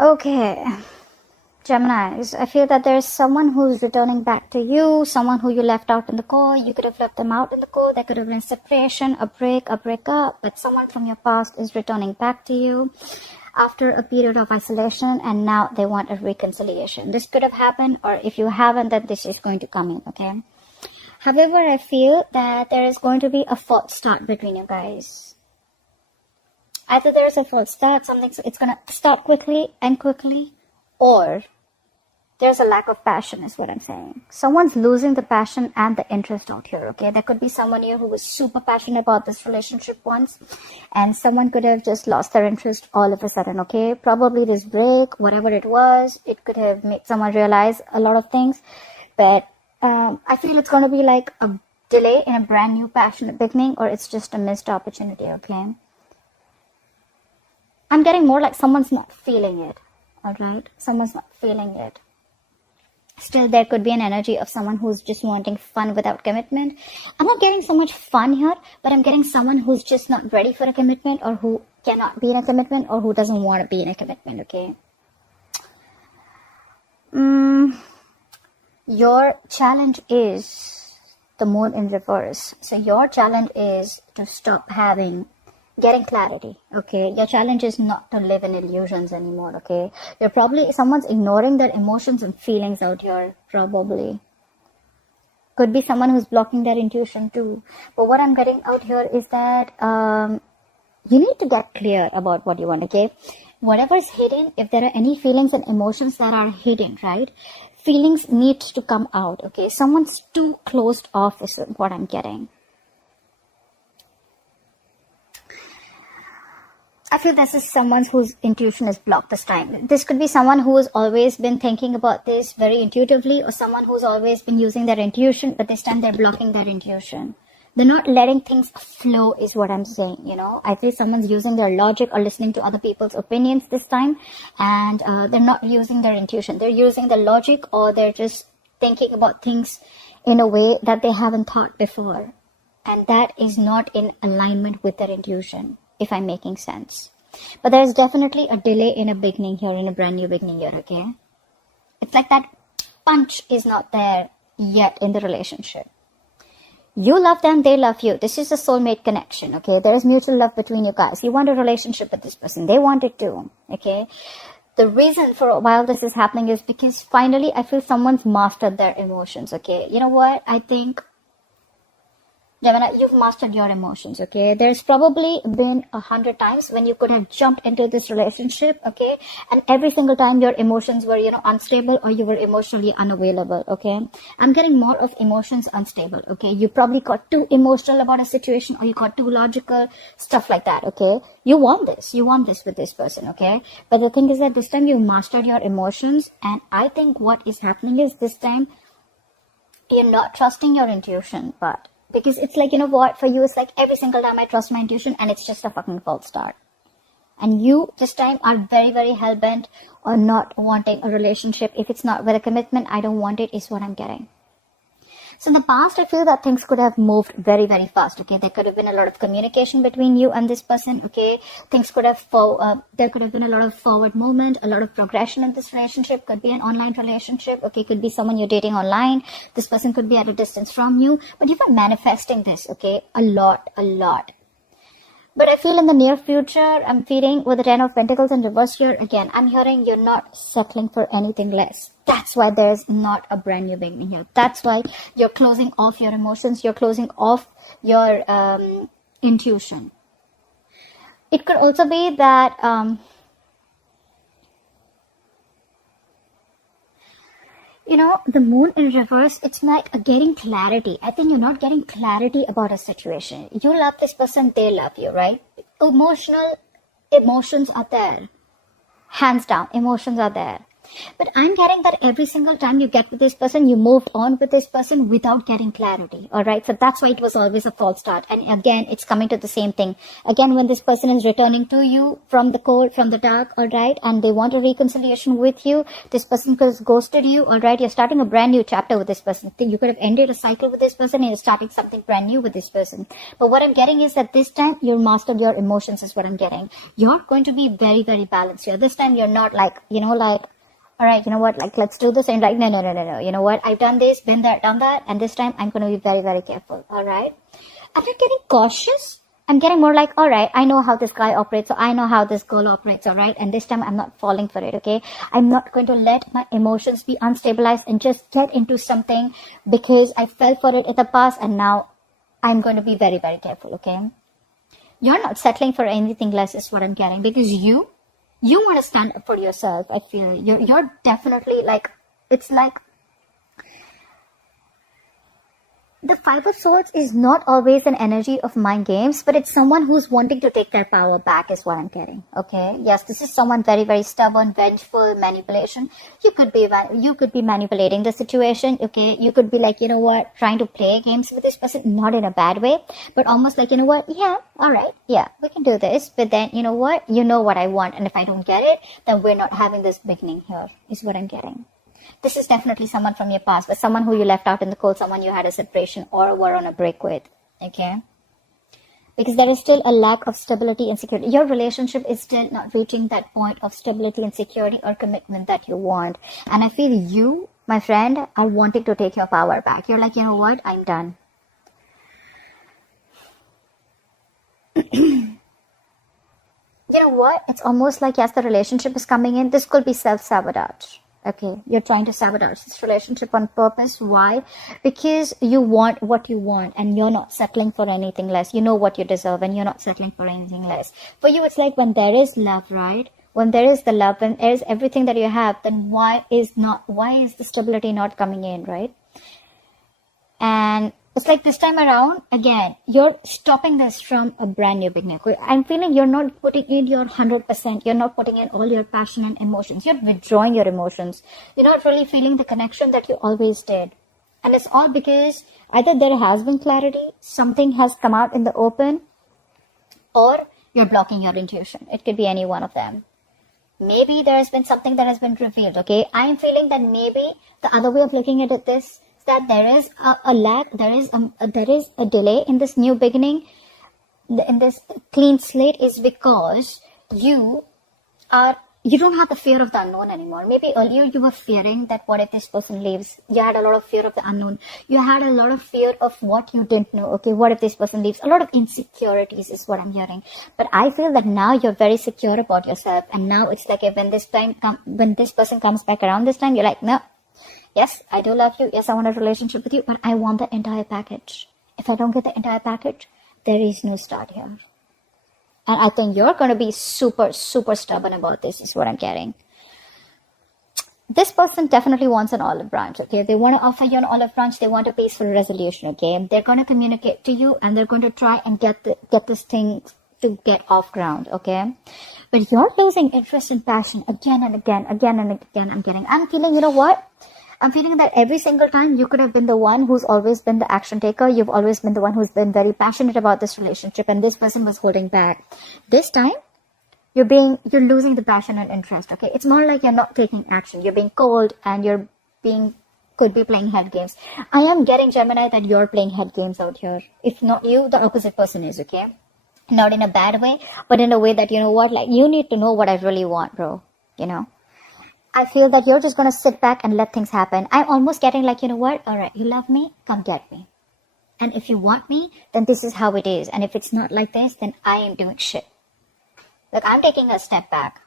Okay, Geminis, I feel that there's someone who's returning back to you, someone who you left out in the cold. You could have left them out in the cold. There could have been separation, a breakup, but someone from your past is returning back to you after a period of isolation, and now they want a reconciliation. This could have happened, or if you haven't, then this is going to come in, okay? However, I feel that there is going to be a false start between you guys. Either there's a false start, it's going to start quickly, or there's a lack of passion is what I'm saying. Someone's losing the passion and the interest out here, okay? There could be someone here who was super passionate about this relationship once, and someone could have just lost their interest all of a sudden, okay? Probably this break, whatever it was, it could have made someone realize a lot of things, but I feel it's going to be like a delay in a brand new passionate beginning, or it's just a missed opportunity, okay? I'm getting more like someone's not feeling it, alright? Someone's not feeling it. Still, there could be an energy of someone who's just wanting fun without commitment. I'm not getting so much fun here, but I'm getting someone who's just not ready for a commitment, or who cannot be in a commitment, or who doesn't want to be in a commitment, okay? Your challenge is the moon in reverse. So your challenge is to stop getting clarity, okay? Your challenge is not to live in illusions anymore, okay? Someone's ignoring their emotions and feelings out here, probably. Could be someone who's blocking their intuition too. But what I'm getting out here is that you need to get clear about what you want, okay? Whatever is hidden, if there are any feelings and emotions that are hidden, right? Feelings need to come out, okay? Someone's too closed off is what I'm getting. I feel this is someone whose intuition is blocked this time. This could be someone who has always been thinking about this very intuitively, or someone who's always been using their intuition, but this time they're blocking their intuition. They're not letting things flow is what I'm saying, you know. I feel someone's using their logic or listening to other people's opinions this time, and they're not using their intuition. They're using the logic, or they're just thinking about things in a way that they haven't thought before. And that is not in alignment with their intuition, if I'm making sense. But there's definitely a delay in a beginning here, in a brand new beginning here, okay? It's like that punch is not there yet in the relationship. You love them, they love you. This is a soulmate connection, okay? There is mutual love between you guys. You want a relationship with this person. They want it too, okay? The reason for a while this is happening is because finally I feel someone's mastered their emotions, okay? You know what? I think, Gemini, you've mastered your emotions, okay? There's probably been 100 times when you could have jumped into this relationship, okay? And every single time your emotions were, unstable, or you were emotionally unavailable, okay? I'm getting more of emotions unstable, okay? You probably got too emotional about a situation, or you got too logical, stuff like that, okay? You want this with this person, okay? But the thing is that this time you've mastered your emotions, and I think what is happening is this time you're not trusting your intuition, but because it's like, you know what, for you, it's like every single time I trust my intuition and it's just a fucking false start. And you, this time, are very, very hell-bent on not wanting a relationship. If it's not with a commitment, I don't want it, is what I'm getting. So in the past, I feel that things could have moved very, very fast, okay? There could have been a lot of communication between you and this person, okay? Things could have, there could have been a lot of forward movement, a lot of progression in this relationship. Could be an online relationship, okay? Could be someone you're dating online. This person could be at a distance from you. But you were manifesting this, okay? A lot. But I feel in the near future, I'm feeling with the 10 of Pentacles in reverse here, again, I'm hearing you're not settling for anything less. That's why there's not a brand new beginning here. That's why you're closing off your emotions. You're closing off your intuition. It could also be that, the moon in reverse, it's like getting clarity. I think you're not getting clarity about a situation. You love this person, they love you, right? Emotions are there. Hands down, emotions are there. But I'm getting that every single time you get with this person, you moved on with this person without getting clarity. All right. So that's why it was always a false start. And again, it's coming to the same thing. Again, when this person is returning to you from the cold, from the dark, all right, and they want a reconciliation with you, this person has ghosted you, all right, you're starting a brand new chapter with this person. You could have ended a cycle with this person and you're starting something brand new with this person. But what I'm getting is that this time you're mastered your emotions is what I'm getting. You're going to be very, very balanced here. This time you're not like, all right, you know what, like, let's do this. And like, no. You know what? I've done this, been there, done that. And this time I'm going to be very, very careful. All right. I'm not getting cautious. I'm getting more like, all right, I know how this guy operates. So I know how this girl operates. All right. And this time I'm not falling for it. Okay. I'm not going to let my emotions be unstabilized and just get into something because I fell for it in the past. And now I'm going to be very, very careful. Okay. You're not settling for anything less is what I'm getting, because you want to stand up for yourself. I feel you're definitely like, it's like the Five of Swords is not always an energy of mind games, but it's someone who's wanting to take their power back is what I'm getting. Okay. Yes, this is someone very, very stubborn, vengeful, manipulation. You could be manipulating the situation. Okay. You could be like, you know what, trying to play games with this person, not in a bad way, but almost like, you know what, yeah, all right, yeah, we can do this. But then, you know what, you know what I want. And if I don't get it, then we're not having this beginning here is what I'm getting. This is definitely someone from your past, but someone who you left out in the cold, someone you had a separation or were on a break with, okay? Because there is still a lack of stability and security. Your relationship is still not reaching that point of stability and security or commitment that you want. And I feel you, my friend, are wanting to take your power back. You're like, you know what, I'm done. You know what? It's almost like, yes, the relationship is coming in. This could be self-sabotage. Okay, you're trying to sabotage this relationship on purpose. Why? Because you want what you want and you're not settling for anything less. You know what you deserve and you're not settling for anything less. For you, it's like when there is love, right? When there is the love, when there is everything that you have, then why is the stability not coming in, right? And it's like this time around, again, you're stopping this from a brand new beginning. I'm feeling you're not putting in your 100%. You're not putting in all your passion and emotions. You're withdrawing your emotions. You're not really feeling the connection that you always did. And it's all because either there has been clarity, something has come out in the open, or you're blocking your intuition. It could be any one of them. Maybe there has been something that has been revealed, okay? I'm feeling that maybe the other way of looking at this, that there is a lack, there is a delay in this new beginning, in this clean slate, is because you don't have the fear of the unknown anymore. Maybe earlier you were fearing that what if this person leaves? You had a lot of fear of the unknown. You had a lot of fear of what you didn't know. Okay, what if this person leaves? A lot of insecurities is what I'm hearing. But I feel that now you're very secure about yourself, and now it's like when this person comes back around this time, you're like, no. Yes, I do love you. Yes, I want a relationship with you, but I want the entire package. If I don't get the entire package, there is no start here. And I think you're going to be super, super stubborn about this, is what I'm getting. This person definitely wants an olive branch, okay? They want to offer you an olive branch. They want a peaceful resolution, okay? They're going to communicate to you, and they're going to try and get this thing to get off ground, okay? But you're losing interest and passion again and again. I'm feeling, you know what? I'm feeling that every single time you could have been the one who's always been the action taker. You've always been the one who's been very passionate about this relationship, and this person was holding back. This time, you're losing the passion and interest, okay? It's more like you're not taking action. You're being cold, and could be playing head games. I am getting, Gemini, that you're playing head games out here. If not you, the opposite person is, okay? Not in a bad way, but in a way that, you know what, like, you need to know what I really want, bro, you know? I feel that you're just going to sit back and let things happen. I'm almost getting like, you know what? All right, you love me? Come get me. And if you want me, then this is how it is. And if it's not like this, then I am doing shit. Like, I'm taking a step back.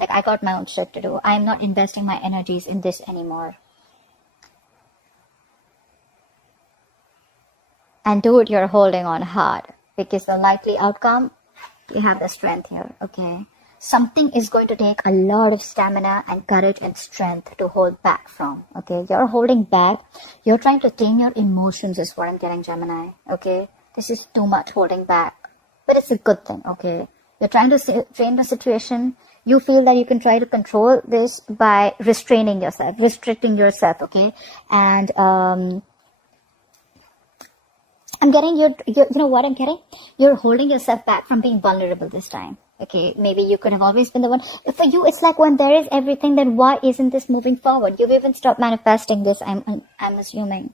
Like, I got my own shit to do. I'm not investing my energies in this anymore. And dude, you're holding on hard. Because the likely outcome, you have the strength here, okay? Something is going to take a lot of stamina and courage and strength to hold back from, okay? You're holding back. You're trying to tame your emotions is what I'm getting, Gemini, okay? This is too much holding back. But it's a good thing, okay? You're trying to frame the situation. You feel that you can try to control this by restraining yourself, restricting yourself, okay? And I'm getting you know what I'm getting? You're holding yourself back from being vulnerable this time. Okay, maybe you could have always been the one. For you, it's like when there is everything, then why isn't this moving forward? You've even stopped manifesting this, I'm assuming.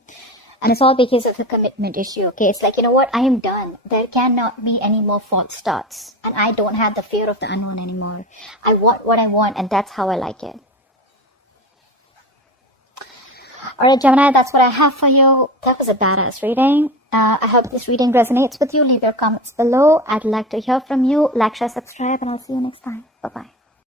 And it's all because of the commitment issue, okay? It's like, you know what? I am done. There cannot be any more false starts. And I don't have the fear of the unknown anymore. I want what I want, and that's how I like it. Alright, Gemini, that's what I have for you. That was a badass reading. I hope this reading resonates with you. Leave your comments below. I'd like to hear from you. Like, share, subscribe, and I'll see you next time. Bye-bye.